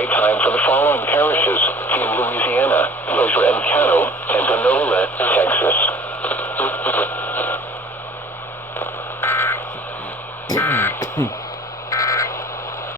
flight time for the following parishes: Team Louisiana, Bossier and Caddo, and Panola, Texas.